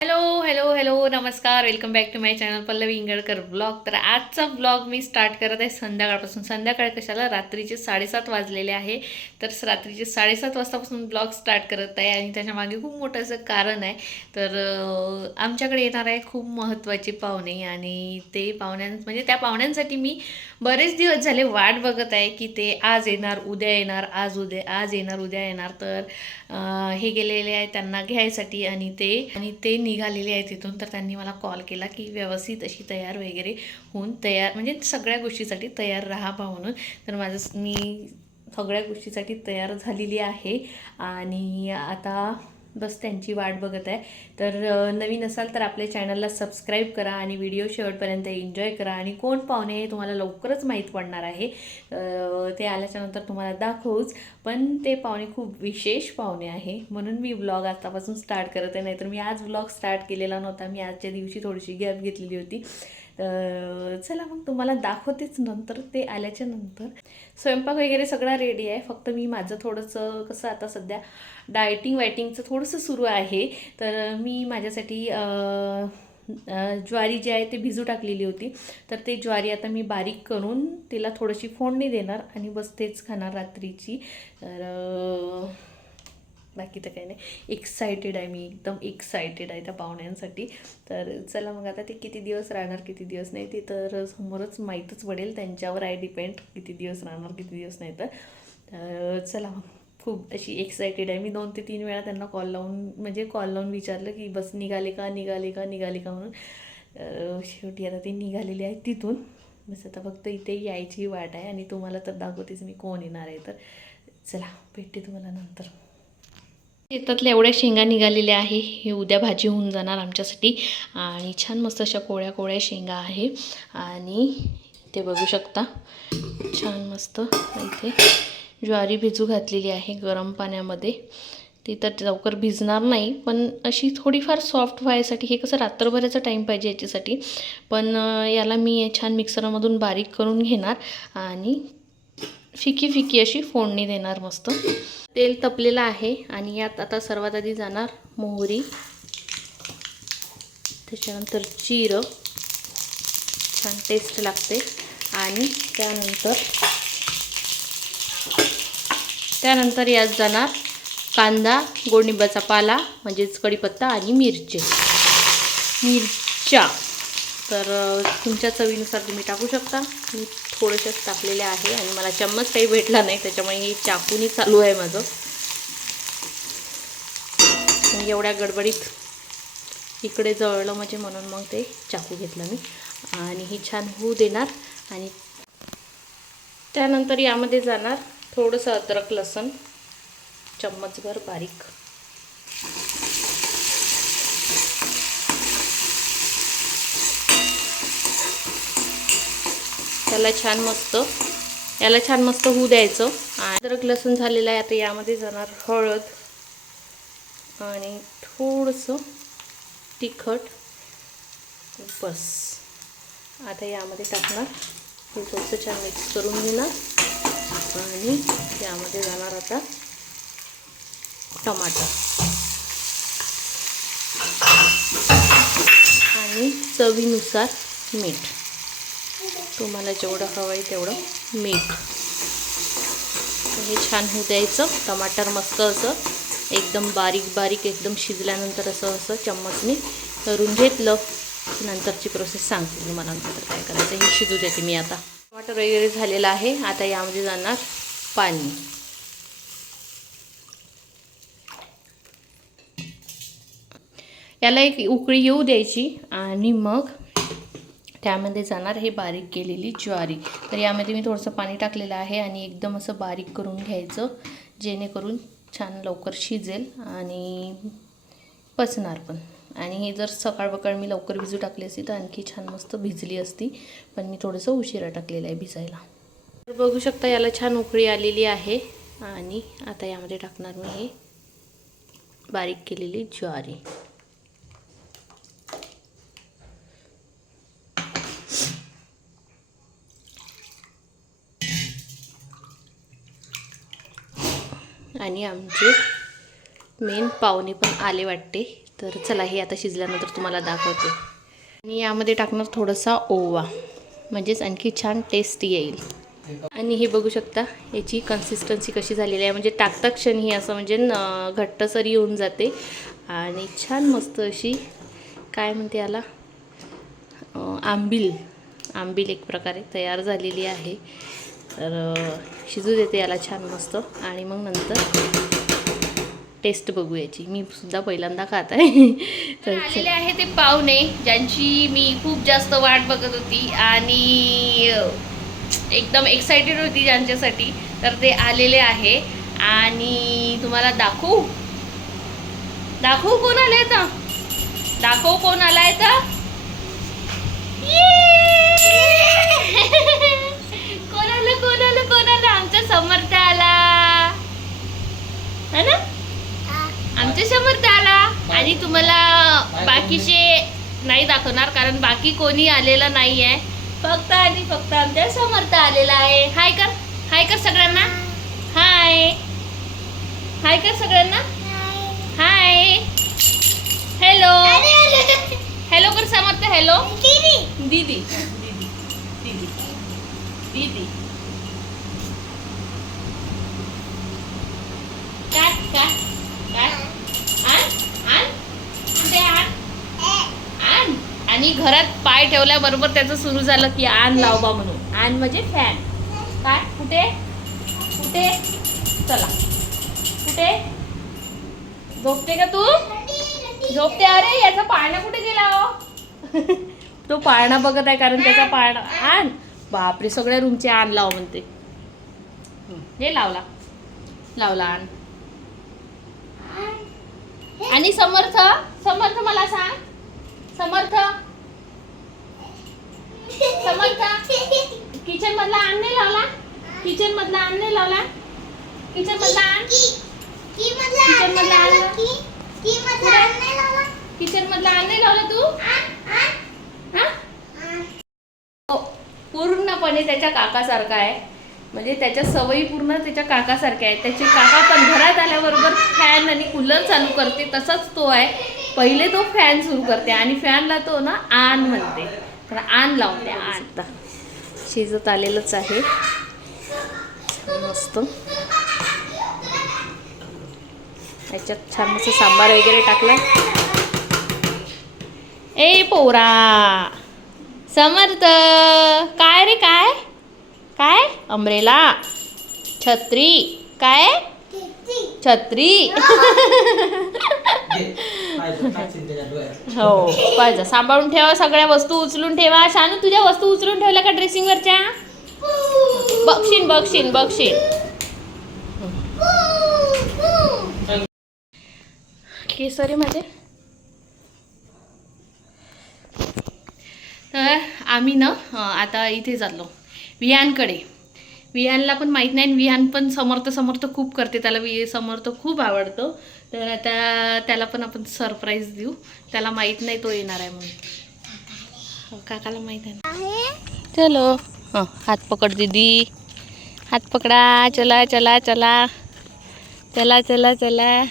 Hello hello नमस्कार welcome back to my channel Pallavi Ingalkar blog तर आजचा blog मी start करत आहे संध्याकाळपासून. संध्याकाळ कशाला? रात्रीचे साडेसात वाजलेले आहे. तर रात्रीचे साडेसात वाजतापासून ब्लॉग स्टार्ट करत आहे आणि त्याच्यामागे खूप मोठं असं कारण आहे. तर आमच्याकडे येणार आहे खूप महत्त्वाचे पाहुणे आणि ते पाहुण्यां म्हणजे त्या पाहुण्यांसाठी मी बरेच दिवस झाले वाट बघत आहे की ते आज येणार उद्या येणार आज उद्या आज येणार उद्या येणार. तर हे गेलेले आहे त्यांना घ्यायसाठी आणि ते आणि ते निघालेले आहे तिथून तर त्यांनी मला कॉल केला की व्यवस्थित अशी तयार वगैरे होऊन तयार म्हणजे सगळ्या गोष्टीसाठी तयार राहा म्हणून. तर माझं मी सगळ्या गोष्टीसाठी तयार झालेली आहे. आणि आता बस त्यांची वाट बघत आहे. तर नवीन असाल तर आपल्या चॅनलला सबस्क्राईब करा आणि व्हिडिओ शेवटपर्यंत एन्जॉय करा. आणि कोण पाहुणे हे तुम्हाला लवकरच माहीत पडणार आहे. ते आल्याच्यानंतर तुम्हाला दाखवूच. पण ते पाहुणे खूप विशेष पाहुणे आहे. म्हणून मी ब्लॉग आतापासून स्टार्ट करत आहे. नाहीतर मी आज ब्लॉग स्टार्ट केलेला नव्हता. मी आजच्या दिवशी थोडीशी गॅप घेतलेली होती. तर चला मग तुम्हाला दाखवतेच नंतर ते आल्याच्यानंतर. स्वयंपाक वगैरे सगळा रेडी आहे फक्त मी माझं थोडंसं कसं आता सध्या डायटिंग वायटिंगचं थोडंसं सुरू आहे. तर मी माझ्यासाठी ज्वारी जी आहे ते भिजू टाकलेली होती. तर ते ज्वारी आता मी बारीक करून तिला थोडीशी फोडणी देणार आणि बस तेच खाणार रात्रीची. तर बाकी तर काही नाही. एक्सायटेड आहे मी एकदम एक्सायटेड आहे त्या पाहुण्यांसाठी. तर चला मग आता ते किती दिवस राहणार किती दिवस नाही ते तर समोरच माहीतच पडेल. त्यांच्यावर आहे डिपेंड किती दिवस राहणार किती दिवस नाही तर. तर चला मग खूप अशी एक्सायटेड आहे. मी दोन ते तीन वेळा त्यांना कॉल लावून म्हणजे कॉल लावून विचारलं की बस निघाले का निघाले का निघाले का म्हणून. शेवटी आता ते निघालेले आहेत तिथून. बस आता फक्त इथे यायची वाट आहे आणि तुम्हाला तर दाखवतेच मी कोण येणार आहे तर. चला भेटते तुम्हाला नंतर. शेतातल्या एवढ्या शेंगा निघालेल्या आहे हे उद्या भाजी होऊन जाणार आमच्यासाठी. आणि छान मस्त अशा कोळ्या कोळ्या शेंगा आहे. आणि ते बघू शकता छान मस्त इथे ज्वारी भिजू घातलेली आहे गरम पाण्यामध्ये. ती तर लवकर भिजणार नाही पण अशी थोडीफार सॉफ्ट व्हायसाठी हे कसं रात्रभराचा टाईम पाहिजे याच्यासाठी. पण याला मी छान मिक्सरमधून बारीक करून घेणार. आणि फिकी फिकी अशी फोडणी देणार मस्त. तेल तपलेलं आहे आणि यात आता सर्वात आधी जाणार मोहरी त्याच्यानंतर जिरं छान टेस्ट लागते. आणि त्यानंतर त्यानंतर यात जाणार कांदा गोडनिंबाचा पाला म्हणजेच कढीपत्ता आणि मिरचे. मिरच्या. तर तुमच्या चवीनुसार तुम्ही टाकू शकता. मी थोडंशाच टाकलेले आहे आणि मला चम्मच काही भेटला नाही त्याच्यामुळे हे चाकूनी चालू आहे माझं. आणि एवढ्या गडबडीत इकडे जळलं म्हणजे म्हणून मग ते चाकू घेतलं मी. आणि ही छान होऊ देणार आणि त्यानंतर यामध्ये जाणार थोडंसं अद्रक लसूण. चम्मचभर बारीक. याला छान मस्त याला छान मस्त होऊ द्यायचं. अदरक अद्रक लसूण झालेलं आहे आता यामध्ये जाणार हळद आणि थोडंसं तिखट. बस. आता यामध्ये टाकणार. हे थोडंसं छान मिक्स करून घेणार. आणि यामध्ये जाणार आता टमाटर. आणि चवीनुसार मीठ. तुम्हाला जेवढं हवं आहे तेवढं मीठ. हे छान होऊ द्यायचं. टमाटर मस्त असं एकदम बारीक बारीक एकदम शिजल्यानंतर असं असं चम्मचने करून घेतलं. नंतरची प्रोसेस सांगते तुम्हाला नंतर काय करायचं हे शिजू देते मी आता. टमाटर वगैरे झालेलं आहे. आता यामध्ये जाणार पाणी. याला एक उकळी येऊ द्यायची आणि मग त्यामध्ये जाणार हे बारीक केलेली ज्वारी. तर यामध्ये मी थोडंसं पाणी टाकलेलं आहे आणि एकदम असं बारीक करून घ्यायचं जेणेकरून छान लवकर शिजेल आणि पचणार पण. आणि हे जर सकाळ बकाळ मी लवकर भिजू टाकली असती तर आणखी छान मस्त भिजली असती पण मी थोडंसं उशिरा टाकलेलं आहे भिजायला. तर बघू शकता याला छान उकळी आलेली आहे आणि आता यामध्ये टाकणार मी हे बारीक केलेली ज्वारी. आणि आमचे मेन पाहुणे पण आले वाटते. तर चला हे आता शिजल्यानंतर तुम्हाला दाखवते. आणि यामध्ये टाकणार थोडासा ओवा. म्हणजेच आणखी छान टेस्ट येईल. आणि हे बघू शकता याची कन्सिस्टन्सी कशी झालेली आहे. म्हणजे टाकता क्षणी असं म्हणजे न- घट्टसर येऊन जाते. आणि छान मस्त अशी काय म्हणते याला? आंबील. आंबील एक प्रकारे तयार झालेली आहे. तर शिजू देते याला छान मस्त. आणि मग नंतर टेस्ट बघू याची. मी सुद्धा पहिल्यांदा खात आहे. तर आलेले आहे ते पाहुणे ज्यांची मी खूप जास्त वाट बघत होती आणि एकदम एक्साइटेड होती ज्यांच्यासाठी तर ते आलेले आहे. आणि तुम्हाला दाखवू? दाखवू कोण आलंय तर दाखवू कोण आलाय तर है ना? आमच्या समर्थ आला आणि तुम्हाला बाकीचे नाही दाखवणार कारण बाकी कोणी आलेलं नाही आहे फक्त आणि फक्त आमच्या समर्थ आलेला आहे. हाय कर. हाय कर सगळ्यांना. हाय हाय कर सगळ्यांना. हाय हॅलो हॅलो कर समर्थ हॅलो दीदी. दीदी. दीदी. दीदी. काय? काय? आण कुठे आण? आणि. घरात पाय ठेवल्याबरोबर त्याचं सुरू झालं की आण लावबा म्हणून. आण म्हणजे फॅन काय? कुठे? कुठे? चला. कुठे? झोपते का तू? झोपते. अरे याचा पाळणा कुठे गेला हो? तो पाळणा बघत आहे कारण त्याचा पाळणा. आण. बापरे सगळ्या रूमचे आण लाव म्हणते. हे लावला. लावला आण. आणि समर्थ समर्थ मला सांग. समर्थ. समर्थ. किचन मधला आण नाही लावला? किचन मधला आण नाही लावला? किचन मधला आण. किचन मधला आण किचन मधला आण. नाही लावला? तू? हा? हो, पूर्णपणे त्याच्या काकासारखा आहे. म्हणजे त्याच्या सवयी पूर्ण त्याच्या काकासारख्या आहेत. त्याचे काका पण घरात आल्याबरोबर फॅन आणि कूलर चालू करते तसाच तो आहे. पहिले तो फॅन सुरू करते आणि फॅनला तो ना आण म्हणते. तर आण लावते आण शिजत आलेलंच आहे. मस्त. याच्यात छान मस्त सांबार वगैरे टाकलाय. ए पोरा समर्थ काय रे काय? काय? अमरेला छत्री. काय? छत्री. हो पाहिजे. सांभाळून ठेवा सगळ्या वस्तू उचलून ठेवा. शानू तुझ्या वस्तू उचलून ठेवल्या का ड्रेसिंगवरच्या बघशीन बघशीन बघशीन केसरी मध्ये तर आम्ही ना आता इथे चाललो विहानकडे. विहानला पण माहीत नाही आणि विहान पण समर्थ समर्थ खूप करते. त्याला वि समर्थ खूप आवडतो. तर आता त्याला पण आपण सरप्राईज देऊ. त्याला माहीत नाही तो येणार आहे म्हणून. हो, काकाला माहीत आहे चलो. हां हात पकड दीदी. हात पकडा. चला चला चला. चला चला चला.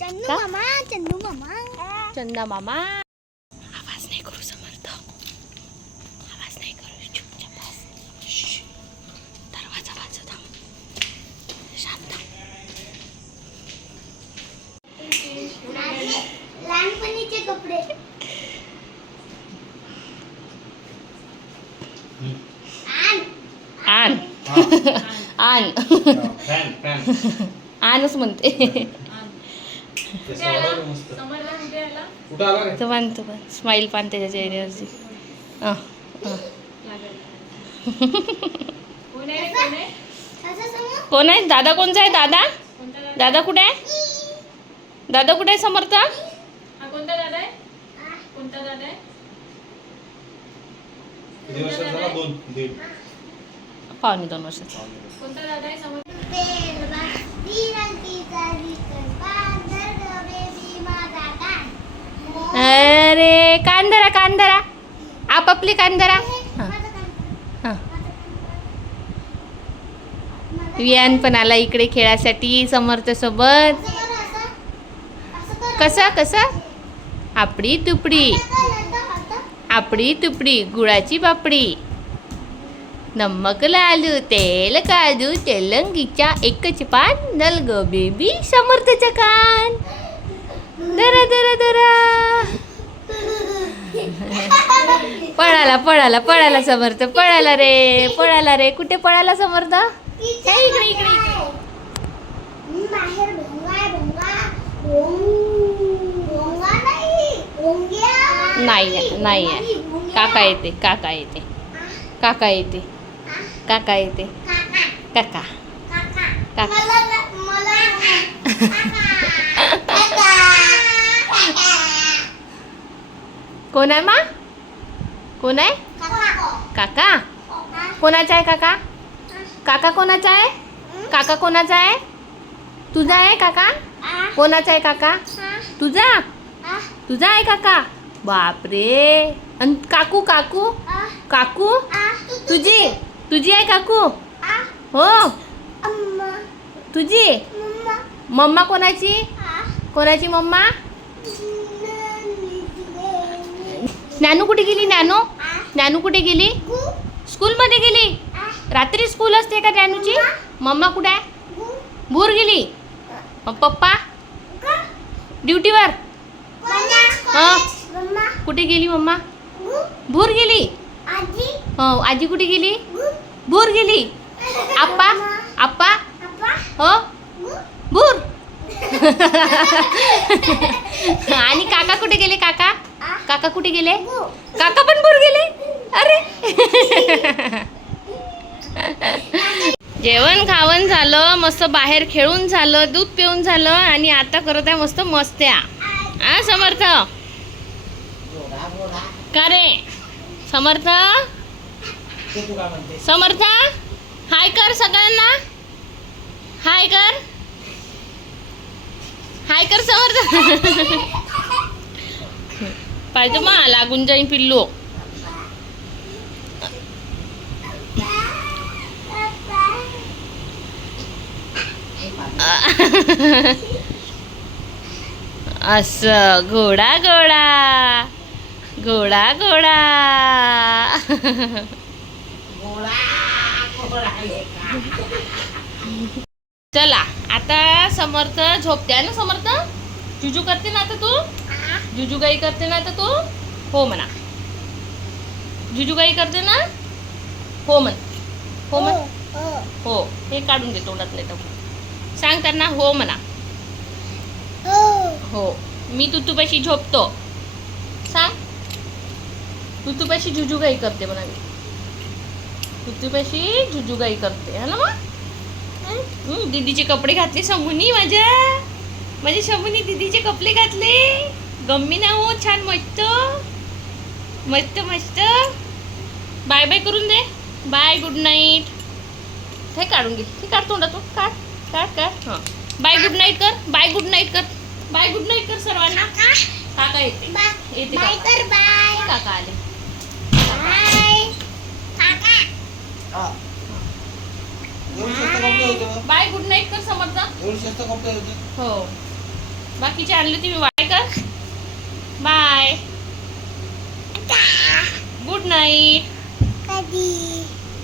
चंदू मामा चंदू मामा चंदा मामा आवाज नाही करू समर्थ आवाज नाही करू चुपचाप बस. श्श. दरवाजा वाजत थांब शांत लहानपणीचे कपडे आण आण आण फॅन म्हणते कुठं आला रे तो पण स्माईल पान त्याच्या चेहऱ्यावरची अं, अं. कोण आहे दादा कोणचा आहे दादा दादा कुठे आहे दादा कुठे आहे समर्थ किती वर्षाचा झाला दोन दीड पावणे दोन वर्षाचा कोणता दादा आहे समज कान अरे कांदरा कांदरा. आपापली कांदरा. कान वियान पण आला इकडे खेळासाठी समर्थसोबत. कसा कसा? आपडी तुपडी. आपडी तुपडी गुळाची पापडी. नमक लालू तेल काजू तेलंगीच्या एकच पान नल बेबी समर्थच्या कान दरा दरा दरा पळाला पळाला पळाला समर्थ पळाला रे पळाला रे कुठे पळाला समर्थ हे इकडे इकडे नाही नाही आहे, काका येते काका येते काका येते काका येते. काका. काका. कोण आहे मा? कोण आहे? काका. काका. कोणाचा आहे काका? काका कोणाचा आहे? काका कोणाचा आहे? तुझा आहे काका? कोणाचा आहे काका? तुझा? तुझा आहे काका? बापरे. आणि काकू काकू? काकू? तुझी? तुझी आहे काकू? हो. तुझी? मम्मा. कोणाची? कोणाची मम्मा? नॅनू. कुठे गेली नॅनू? नॅनू कुठे गेली? स्कूलमध्ये गेली? रात्री स्कूल असते का नॅनूची? मम्मा. कुठे आहे? भूर गेली. मग पप्पा? ड्युटीवर? कुठे गेली मम्मा? भूर गेली. हो आजी कुठे गेली? भूर गेली. आप्पा आप्पा. हो? भूर. आणि काका कुठे गेले काका? काका कुठे गेले? काका पण भूर गेले. अरे. जेवण खावण झालं मस्त बाहेर खेळून झालं दूध पिऊन झालं आणि आता करत आहे मस्त मस्त्या. हा समर्थ. का रे? समर्थ? समर्थ हाय कर सगळ्यांना. हाय कर. हाय कर समर्थ. पाहिजे मा लागून जाईन पिल्लू. असं घोडा घोडा घोडा घोडा चला आता समर्थ झोपते ना समर्थ? जुजू करते ना आता तू? जुजुगाई करते ना आता तू? हो म्हणा. जुजुगाई करते ना? हो म्हण. हो म्हण. हो हे काढून घे तोंडात नाही तर सांग त्यांना हो म्हणा. हो मी तुतूपाशी झोपतो. सांग. तुतूपाशी जुजूगाई करते म्हणा तुतूपाशी जुजुगाई करते है ना मग? दीदीचे कपडे घातले शंभूनी माझ्या. माझ्या शंभूनी दीदीचे कपडे घातले. गम्मी ना हो छान मस्त. मस्त मस्त. बाय बाय करून दे. Bye good night. हे काढून घे. हे काढ तोंडातून. काढ काढ काढ. हां. बाय गुड नाईट कर. बाय गुड नाईट कर. बाय गुड नाईट कर सर्वांना. काका येते. येते काका आले बाय काका बाय गुड नाईट कर समर्थ हो. बाकीचे आणले तुम्ही बाय कर. बाय. Good night.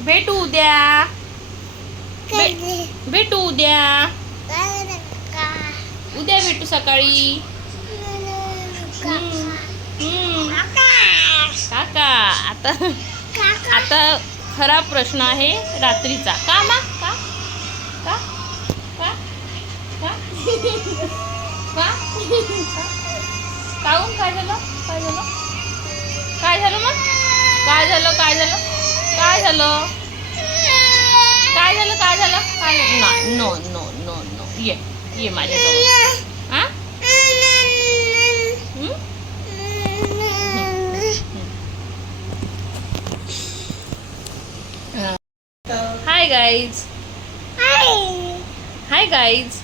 भेटू उद्या. भेटू उद्या. उद्या भेटू सकाळी. काका हम्म. काका. काका आता काका. आता खरा प्रश्न आहे रात्रीचा. का मा? का? का? का? काहून काय झालं? काय झालं? काय झालं मग? काय झालं? काय झालं? काय झालं? काय झालं? काय झालं? काय झालं? नो नो नो नो ये ये माझ्याजवळ हा हम्म? Hi guys hi guys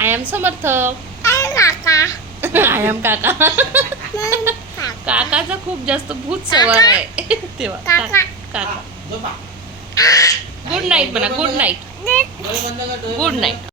I am Samarth I am काका काकाचा खूप जास्त भूत सवार आहे. तेव्हा काका. काका गुड नाईट म्हणा गुड नाईट गुड नाईट